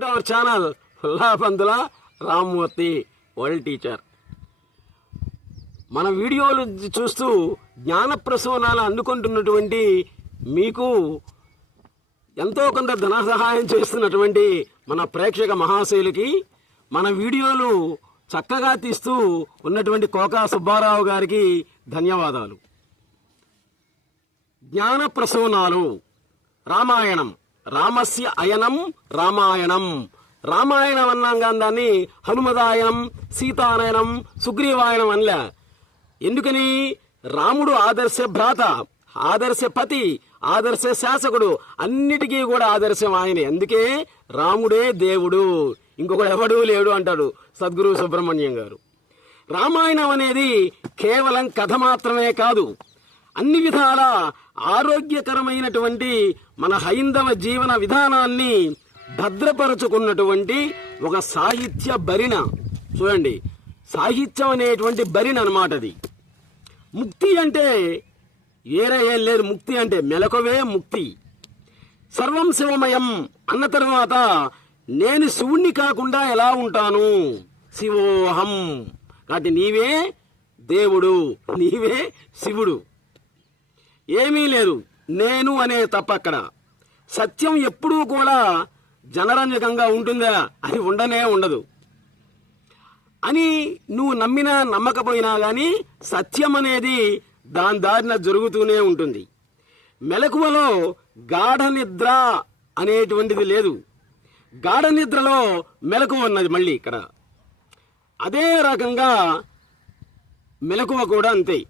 To our channel Pullapandula Rammurthy world teacher మన వీడియోలు చూస్తూ జ్ఞాన ప్రసవనాలు అందుకుంటున్నటువంటి మీకు ఎంతో కొంత ధన సహాయం చేస్తున్నటువంటి మన ప్రేక్షక మహాశయులకి మన వీడియోలు చక్కగా తీస్తూ ఉన్నటువంటి కోకా సుబ్బారావు గారికి ధన్యవాదాలు. జ్ఞాన ప్రసవనాలు రామాయణం. రామస్య అయనం రామాయణం. రామాయణం అన్నాం కానీ దాన్ని హనుమదాయనం సీతానయనం సుగ్రీవాయనం అనలే. ఎందుకని? రాముడు ఆదర్శ భ్రాత ఆదర్శ పతి ఆదర్శ శాసకుడు అన్నిటికీ కూడా ఆదర్శం ఆయనే. అందుకే రాముడే దేవుడు. ఇంకొకడు ఎవడూ లేడు అంటాడు సద్గురు సుబ్రహ్మణ్యం గారు. రామాయణం అనేది కేవలం కథ మాత్రమే కాదు. అన్ని విధాల ఆరోగ్యకరమైనటువంటి మన హైందవ జీవన విధానాన్ని భద్రపరచుకున్నటువంటి ఒక సాహిత్య భరిణ చూడండి సాహిత్యం అనేటువంటి భరిణ అనమాట అది. ముక్తి అంటే వేరే ఏం లేదు ముక్తి అంటే మెలకువే ముక్తి. సర్వం శివమయం అన్న తర్వాత నేను శివుణ్ణి కాకుండా ఎలా ఉంటాను? శివోహం. కాబట్టి నీవే దేవుడు నీవే శివుడు. ఏమీ లేదు నేను అనే తప్ప అక్కడ. సత్యం ఎప్పుడూ కూడా జనరంజకంగా ఉంటుందా అది ఉండనే ఉండదు. అని నువ్వు నమ్మినా నమ్మకపోయినా కానీ సత్యం అనేది దాని దారిన జరుగుతూనే ఉంటుంది. మెలకువలో గాఢ నిద్ర అనేటువంటిది లేదు. గాఢ నిద్రలో మెలకువ ఉన్నది మళ్ళీ ఇక్కడ. అదే రకంగా మెలకువ కూడా అంతే.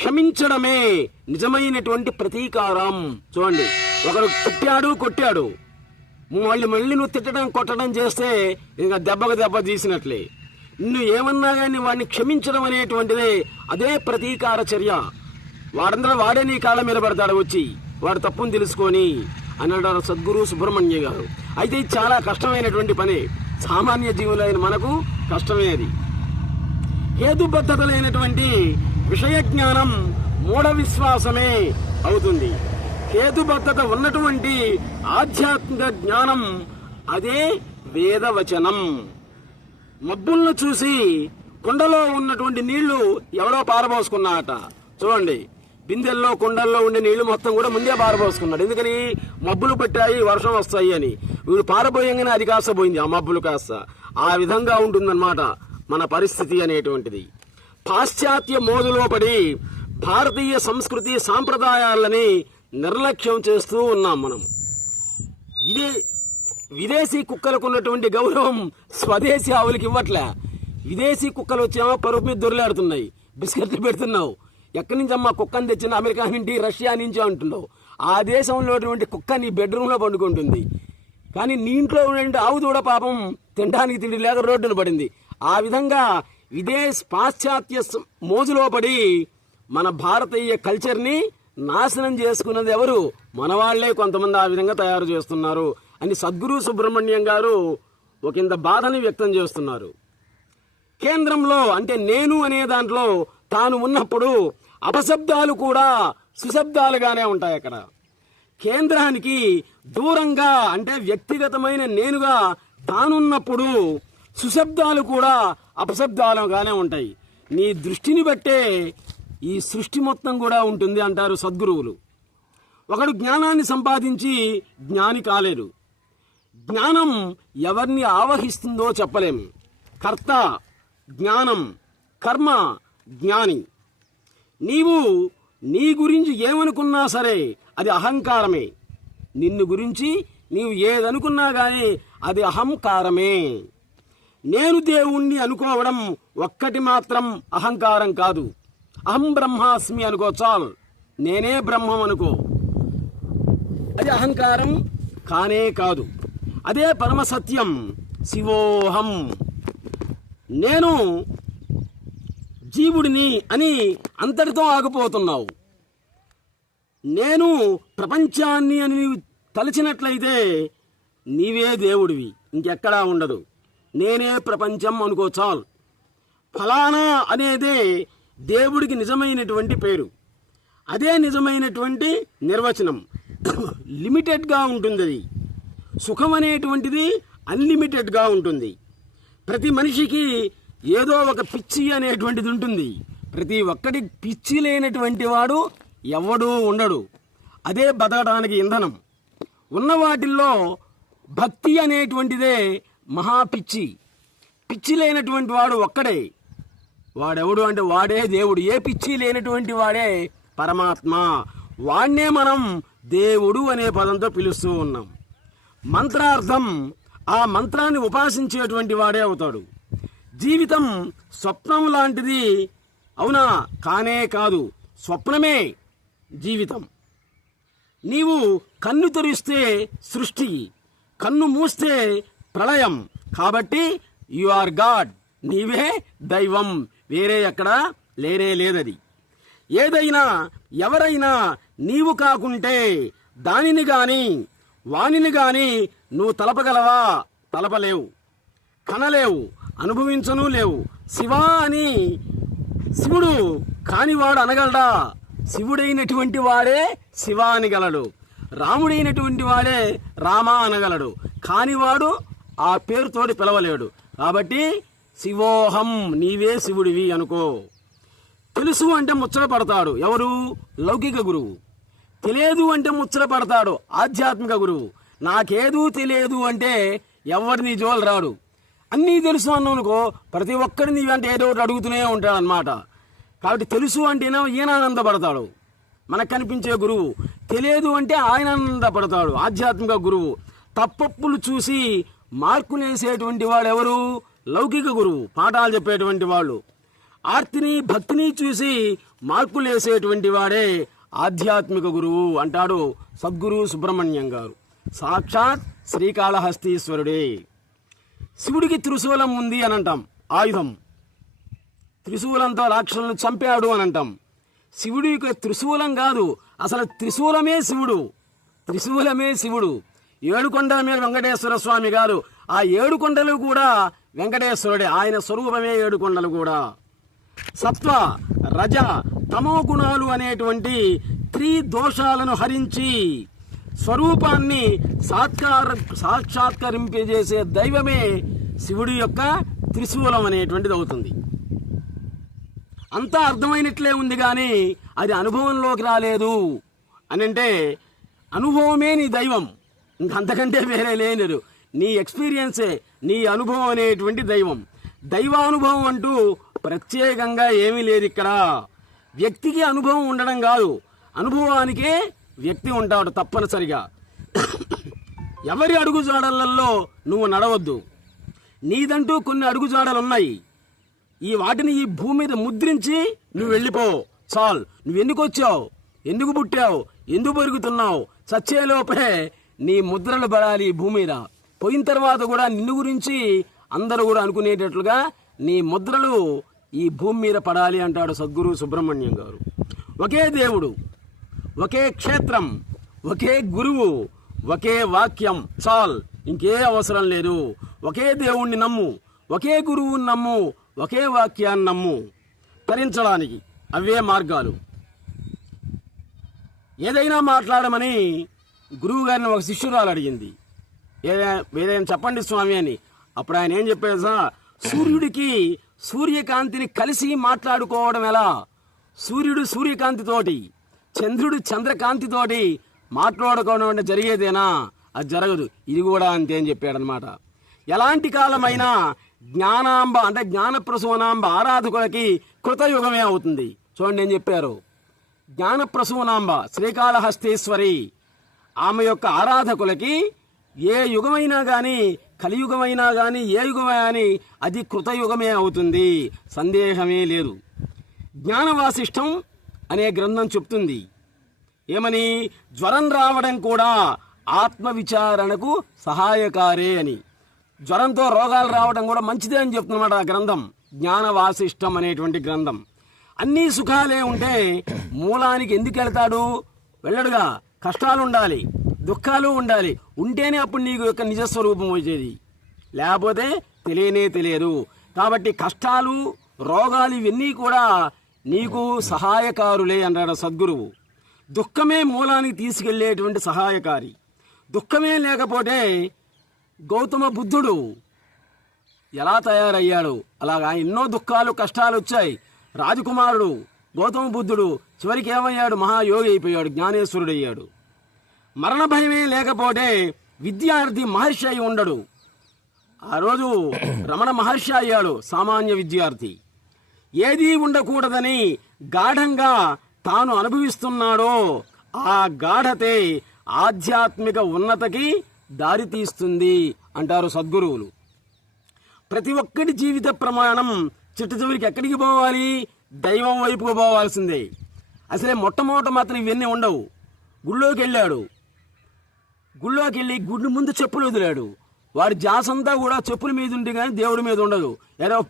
క్షమించడమే నిజమైనటువంటి ప్రతీకారం. చూడండి ఒకడు తిట్టాడు కొట్టాడు. మళ్ళీ మళ్ళీ నువ్వు తిట్టడం కొట్టడం చేస్తే ఇంకా దెబ్బకు దెబ్బ తీసినట్లే. నువ్వు ఏమన్నా కానీ వాడిని క్షమించడం అనేటువంటిదే అదే ప్రతీకార చర్య. వాడందరూ వాడే నీ కాళ్ళ మీద పడతాడు వచ్చి. వాడు తప్పును తెలుసుకొని అన్నాడు సద్గురు సుబ్రహ్మణ్య గారు. అయితే ఇది చాలా కష్టమైనటువంటి పని. సామాన్య జీవులైన మనకు కష్టమే అది. హేతుబద్ధత లేనటువంటి విషయ జ్ఞానం మూఢ విశ్వాసమే అవుతుంది. హేతుబద్ధత ఉన్నటువంటి ఆధ్యాత్మిక జ్ఞానం అదే వేదవచనం. మబ్బులను చూసి కుండలో ఉన్నటువంటి నీళ్ళు ఎవరో పారబోసుకున్నారట. చూడండి బిందెల్లో కుండల్లో ఉండే నీళ్ళు మొత్తం కూడా ముందే పారబోసుకున్నాడు. ఎందుకని? మబ్బులు పెట్టాయి వర్షం వస్తాయి అని. వీడు పారబోయంగానే అది కాస్త పోయింది ఆ మబ్బులు కాస్త. ఆ విధంగా ఉంటుందన్నమాట మన పరిస్థితి అనేటువంటిది. పాశ్చాత్య మోదులో పడి భారతీయ సంస్కృతి సాంప్రదాయాలని నిర్లక్ష్యం చేస్తూ ఉన్నాం మనం ఇదే విదేశీ కుక్కలకు ఉన్నటువంటి గౌరవం స్వదేశీ ఆవులకి ఇవ్వట్లే. విదేశీ కుక్కలు వచ్చేమో పరుపు మీద దొరిలాడుతున్నాయి. బిస్కెట్లు పెడుతున్నావు. ఎక్కడి నుంచి అమ్మా కుక్కని తెచ్చిన అమెరికా నుండి రష్యా నుంచి అంటున్నావు. ఆ దేశంలో ఉన్నటువంటి కుక్క నీ బెడ్రూమ్లో పండుకుంటుంది. కానీ నీ ఇంట్లో ఉన్నటువంటి ఆవు కూడా పాపం తినడానికి తిండి లేక రోడ్డున పడింది. ఆ విధంగా విదేశ పాశ్చాత్య స- మోజులో పడి మన భారతీయ కల్చర్ని నాశనం చేసుకున్నది ఎవరు? మనవాళ్ళే కొంతమంది ఆ విధంగా తయారు చేస్తున్నారు అని సద్గురు సుబ్రహ్మణ్యం గారు ఒక ఇంత బాధని వ్యక్తం చేస్తున్నారు. కేంద్రంలో అంటే నేను అనే దాంట్లో తాను ఉన్నప్పుడు అపశబ్దాలు కూడా సుశబ్దాలుగానే ఉంటాయి అక్కడ. కేంద్రానికి దూరంగా అంటే వ్యక్తిగతమైన నేనుగా తానున్నప్పుడు సుశబ్దాలు కూడా అపశబ్దాలుగానే ఉంటాయి. నీ దృష్టిని బట్టే ఈ సృష్టి మొత్తం కూడా ఉంటుంది అంటారు సద్గురువులు. ఒకడు జ్ఞానాన్ని సంపాదించి జ్ఞాని కాలేడు. జ్ఞానం ఎవరిని ఆవహిస్తుందో చెప్పలేం కర్త జ్ఞానం కర్మ జ్ఞాని. నీవు నీ గురించి ఏమనుకున్నా సరే అది అహంకారమే. నిన్ను గురించి నీవు ఏదనుకున్నా కానీ అది అహంకారమే. నేను దేవుణ్ణి అనుకోవడం ఒక్కటి మాత్రం అహంకారం కాదు. అహం బ్రహ్మాస్మి అనుకో చాల్. నేనే బ్రహ్మం అనుకో. అది అహంకారం కానే కాదు. అదే పరమసత్యం శివోహం. నేను జీవుడిని అని అంతటితో ఆగిపోతున్నావు. నేను ప్రపంచాన్ని అని నీవు తలచినట్లయితే నీవే దేవుడివి ఇంకెక్కడా ఉండదు. నేనే ప్రపంచం అనుకో చాలు. ఫలానా అనేదే దేవుడికి నిజమైనటువంటి పేరు. అదే నిజమైనటువంటి నిర్వచనం. లిమిటెడ్గా ఉంటుంది అది సుఖం అనేటువంటిది అన్లిమిటెడ్గా ఉంటుంది. ప్రతి మనిషికి ఏదో ఒక పిచ్చి అనేటువంటిది ఉంటుంది. ప్రతి ఒక్కటి పిచ్చి లేనటువంటి వాడు ఎవడూ ఉండడు. అదే బతకడానికి ఇంధనం. ఉన్న వాటిల్లో భక్తి అనేటువంటిదే మహా పిచ్చి. పిచ్చి లేనటువంటి వాడు ఒక్కడే. వాడెవడు అంటే వాడే దేవుడు. ఏ పిచ్చి లేనటువంటి వాడే పరమాత్మ. వాణ్ణే మనం దేవుడు అనే పదంతో పిలుస్తూ ఉన్నాం. మంత్రార్థం ఆ మంత్రాన్ని ఉపాసించేటువంటి వాడే అవుతాడు. జీవితం స్వప్నం లాంటిది అవునా? కానే కాదు. స్వప్నమే జీవితం. నీవు కన్ను తెరిస్తే సృష్టి కన్ను మూస్తే ప్రళయం. కాబట్టి యు ఆర్ గాడ్ నీవే దైవం. వేరే ఎక్కడ లేనే లేదది ఏదైనా ఎవరైనా నీవు కాకుంటే దానిని గాని వానిని గాని నువ్వు తలపగలవా? తలపలేవు. కనలేవు. అనుభవించను లేవు. శివా అని శివుడు కానివాడు అనగలడా? శివుడైనటువంటి వాడే శివ అనగలడు రాముడైనటువంటి వాడే రామ అనగలడు. కానివాడు ఆ పేరుతోటి పిలవలేడు. కాబట్టి శివోహం నీవే శివుడివి అనుకో. తెలుసు అంటే ముచ్చట పడతాడు. ఎవరు? లౌకిక గురువు. తెలియదు అంటే ముచ్చట పడతాడు. ఆధ్యాత్మిక గురువు. నాకేదూ తెలియదు అంటే ఎవరిని జోలు రాడు. అన్నీ తెలుసు అన్నానుకో ప్రతి ఒక్కరిని నీ వెంట ఏదో ఒకటి అడుగుతూనే ఉంటాడనమాట కాబట్టి తెలుసు అంటేనే ఈయన ఆనందపడతాడు. మనకు కనిపించే గురువు. తెలియదు అంటే ఆయన ఆనందపడతాడు. ఆధ్యాత్మిక గురువు. తప్పప్పులు చూసి మార్కులేసేటువంటి వాడు ఎవరు లౌకిక గురువు. పాఠాలు చెప్పేటువంటి వాళ్ళు. ఆర్తిని భక్తిని చూసి మార్కులేసేటువంటి వాడే ఆధ్యాత్మిక గురువు అంటాడు సద్గురు సుబ్రహ్మణ్యం గారు. సాక్షాత్ శ్రీకాళహస్తీశ్వరుడే. శివుడికి త్రిశూలం ఉంది అని అంటాం ఆయుధం. త్రిశూలంతో రాక్షసులను చంపాడు అని అంటాం శివుడి యొక్క త్రిశూలం కాదు అసలు త్రిశూలమే శివుడు. త్రిశూలమే శివుడు. ఏడుకొండల మీద వెంకటేశ్వర స్వామి గారు ఆ ఏడు కొండలు కూడా వెంకటేశ్వరుడే. ఆయన స్వరూపమే ఏడు కొండలు కూడా. సత్వ రజ తమో గుణాలు అనేటువంటి త్రీ దోషాలను హరించి స్వరూపాన్ని సాత్కార సాక్షాత్కరింపజేసే దైవమే శివుడి యొక్క త్రిశూలం అనేటువంటిది అవుతుంది. అంతా అర్థమైనట్లే ఉంది కానీ అది అనుభవంలోకి రాలేదు. అని అంటే అనుభవమే నీ దైవం. ఇంకంతకంటే వేరే లేనిరు. నీ ఎక్స్పీరియన్సే నీ అనుభవం అనేటువంటి దైవం. దైవానుభవం అంటూ ప్రత్యేకంగా ఏమీ లేదు ఇక్కడ. వ్యక్తికి అనుభవం ఉండడం కాదు. అనుభవానికే వ్యక్తి ఉంటాడు తప్పనిసరిగా. ఎవరి అడుగుజాడలలో నువ్వు నడవద్దు. నీదంటూ కొన్ని అడుగుజాడలు ఉన్నాయి ఈ వాటిని ఈ భూమి మీద ముద్రించి నువ్వు వెళ్ళిపో. చాల్. నువ్వు ఎందుకు వచ్చావు? ఎందుకు పుట్టావు? ఎందుకు పెరుగుతున్నావు? చచ్చేలోపే నీ ముద్రలు పడాలి భూమి మీద. పోయిన తర్వాత కూడా నిన్ను గురించి అందరూ కూడా అనుకునేటట్లుగా నీ ముద్రలు ఈ భూమి మీద పడాలి అంటాడు సద్గురు సుబ్రహ్మణ్యం గారు. ఒకే దేవుడు ఒకే క్షేత్రం ఒకే గురువు ఒకే వాక్యం చాల్. ఇంకే అవసరం లేదు. ఒకే దేవుణ్ణి నమ్ము ఒకే గురువుని నమ్ము ఒకే వాక్యాన్ని నమ్ము. తరించడానికి అవే మార్గాలు. ఏదైనా మాట్లాడమని గురువు గారిని ఒక శిష్యురాలు అడిగింది. ఏదైనా ఏదైనా చెప్పండి స్వామి అని. అప్పుడు ఆయన ఏం చెప్పాడు సార్? సూర్యుడికి సూర్యకాంతిని కలిసి మాట్లాడుకోవడం ఎలా? సూర్యుడు సూర్యకాంతితోటి చంద్రుడు చంద్రకాంతితోటి మాట్లాడుకోవడం అంటే జరిగేదేనా? అది జరగదు. ఇది కూడా అంతే అని చెప్పాడనమాట ఎలాంటి కాలమైనా జ్ఞానాంబ అంటే జ్ఞానప్రసూనాంబ ఆరాధకులకి కృతయుగమే అవుతుంది. చూడండి ఏం చెప్పారు. జ్ఞానప్రసూనాంబ శ్రీకాళహస్తీశ్వరి ఆమె యొక్క ఆరాధకులకి ఏ యుగమైనా కానీ కలియుగమైనా కానీ ఏ యుగమే కానీ అది కృతయుగమే అవుతుంది. సందేహమే లేదు. జ్ఞానవాసిష్టం అనే గ్రంథం చెప్తుంది. ఏమని? జ్వరం రావడం కూడా ఆత్మవిచారణకు సహాయకారే అని. జ్వరంతో రోగాలు రావడం కూడా మంచిదే అని చెప్తున్నమాట ఆ గ్రంథం. జ్ఞానవాసిష్టం అనేటువంటి గ్రంథం. అన్ని సుఖాలే ఉంటే మూలానికి ఎందుకు వెళ్తాడు? వెళ్ళడుగా. కష్టాలు ఉండాలి దుఃఖాలు ఉండాలి. ఉంటేనే అప్పుడు నీకు యొక్క నిజస్వరూపం వచ్చేది. లేకపోతే తెలియనే తెలియదు. కాబట్టి కష్టాలు రోగాలు ఇవన్నీ కూడా నీకు సహాయకారులే అన్నాడు సద్గురువు. దుఃఖమే మూలానికి తీసుకెళ్ళేటువంటి సహాయకారి. దుఃఖమే లేకపోతే గౌతమ బుద్ధుడు ఎలా తయారయ్యాడు? అలాగా ఎన్నో దుఃఖాలు కష్టాలు వచ్చాయి. రాజకుమారుడు గౌతమ బుద్ధుడు చివరికి ఏమయ్యాడు? మహాయోగి అయిపోయాడు జ్ఞానేశ్వరుడయ్యాడు. మరణ భయమే లేకపోతే విద్యార్థి మహర్షి అయి ఉండడు. ఆ రోజు రమణ మహర్షి అయ్యాడు సామాన్య విద్యార్థి. ఏదీ ఉండకూడదని గాఢంగా తాను అనుభవిస్తున్నాడో ఆ గాఢతే ఆధ్యాత్మిక ఉన్నతకి దారితీస్తుంది అంటారు సద్గురువులు. ప్రతి ఒక్కటి జీవిత ప్రమాణం చిట్ట చివరికి ఎక్కడికి పోవాలి? దైవం వైపుకు పోవాల్సిందే. అసలే మొట్టమొదట మాత్రం ఇవన్నీ ఉండవు. గుళ్ళోకి వెళ్ళాడు. గుళ్ళోకి వెళ్ళి గుడి ముందు చెప్పులు వదిలాడు. వాడి జాసంతా కూడా చెప్పుల మీద ఉంటే కానీ దేవుడి మీద ఉండదు. ఏదో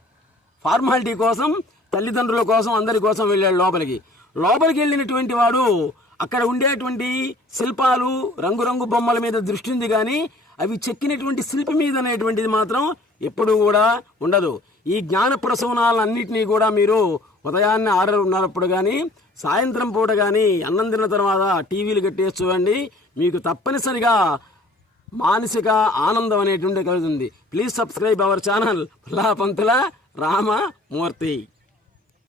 ఫార్మాలిటీ కోసం తల్లిదండ్రుల కోసం అందరి కోసం వెళ్ళాడు లోపలికి. లోపలికి వెళ్ళినటువంటి వాడు అక్కడ ఉండేటువంటి శిల్పాలు రంగురంగు బొమ్మల మీద దృష్టి ఉంది కానీ అవి చెక్కినటువంటి శిల్పి మీద అనేటువంటిది మాత్రం ఎప్పుడూ కూడా ఉండదు. ఈ జ్ఞాన ప్రసవనాలన్నింటినీ కూడా మీరు ఉదయాన్నే ఆరున్నరప్పుడు కానీ సాయంత్రం పూట కానీ అన్నం తిన్న తర్వాత టీవీలు కట్టేసి చూడండి. మీకు తప్పనిసరిగా మానసిక ఆనందం అనేటువంటి కలుగుతుంది. Please subscribe our channel. Pantula Ramamurthy.